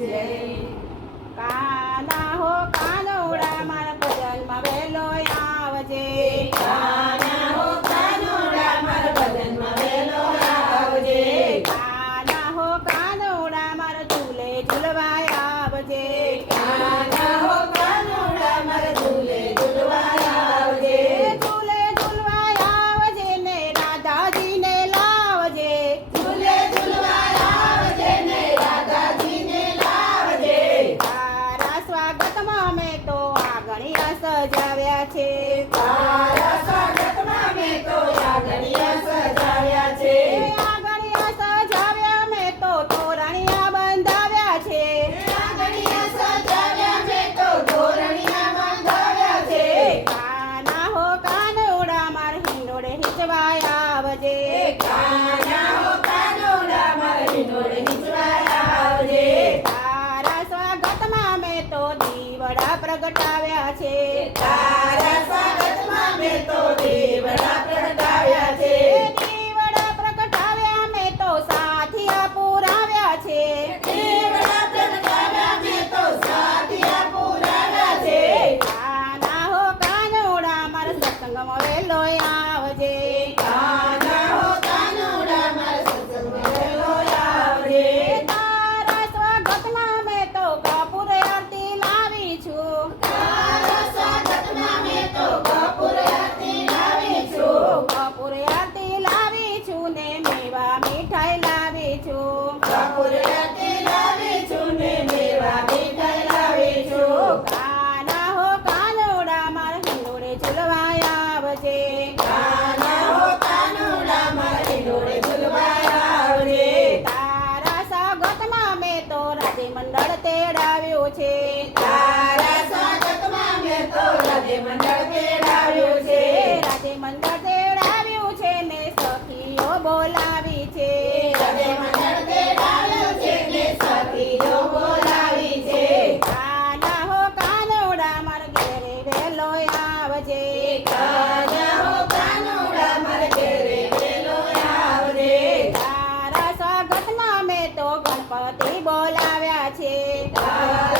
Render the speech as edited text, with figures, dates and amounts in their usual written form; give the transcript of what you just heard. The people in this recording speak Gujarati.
જય. કાના હો કાનોડા મારા ભજનમાં વહેલો આવજે. કાના હો કાનોડા મારા ભજનમાં વહેલો આવજે. કાના હો કાનોડા મારા ઝૂલે ઝૂલવા આવજે. કાના હો કાનોડા મારા ઝૂલે ઝૂલવા આવજે. ઝૂલે ઝૂલવા આવજે ને રાધાજીને લાવજે. ઝૂલે ઝૂલવા આવજે ને રાધાજીને લાવજે. તારા સ્વાગતમાં મેં તો આંગણિયા સજાવ્યા છે. તારા સ્વાગતમાં મેં તો આંગણિયા સજાવ્યા છે. આંગણિયા સજાવ્યા મેં તો તોરણિયા બંધાવ્યા છે. આંગણિયા સજાવ્યા મેં તો તોરણિયા બંધાવ્યા છે. કાના હો કાનોડા માર હિંડોળે હિંચવાય આવજે. કાના હો કાનોડા મારા હિંડોળે હિંચવાય આવજે. તારા સ્વાગતમાં મેં તો દીવડા પ્રગટાવ્યા છે. તારા સ્વાગતમાં મેં તો દીવડા પ્રગટાવ્યા છે. દીવડા પ્રગટાવ્યા મેં તો સાથિયા પુરાવ્યા છે. દીવડા પ્રગટાવ્યા મેં તો સાથિયા પુરાવ્યા છે. કાના હો કાનોડા મારા સત્સંગમાં વહેલો આવજે. કાના હો કાનોડા મારા સત્સંગમાં વહેલો આવજે. તારા સ્વાગતમાં મેં તો કપૂર આરતી લાવી છું. તારા સ્વાગતમાં મેં તો કપૂર આરતી લાવી છું. કપૂર આરતી લાવી છું ને મેવા મીઠાઈ લાવી છું. કપૂર આરતી લાવી છું ને મેવા મીઠાઈ લાવી છું. કાના હો કાનોડા મારા હિંડોળે ઝૂલવા આવજે. કાના હો કાનોડા મારા હિંડોળે ઝૂલવા આવજે. તારા સ્વાગતમાં મેં તો રાજે મંડળ તેડાવ્યું છે. તારા સ્વાગતમાં મેં તો રાજ્ય મંડળ તેડાવ્યું છે. રાજે મંડળ તેડાવ્યું છે ને સખીઓ બોલાવી છે. રાજ્ય મંડળ તેડાવ્યું છે ને સખીઓ બોલાવી છે. કાના હો કાનોડા મારા ઘેરે વહેલો આવજે. કાના હો કાનોડા મારા ઘેરે વહેલો આવજે. તારા સ્વાગતમાં મેં તો ગણપતિ બોલાવ્યા છે. તારા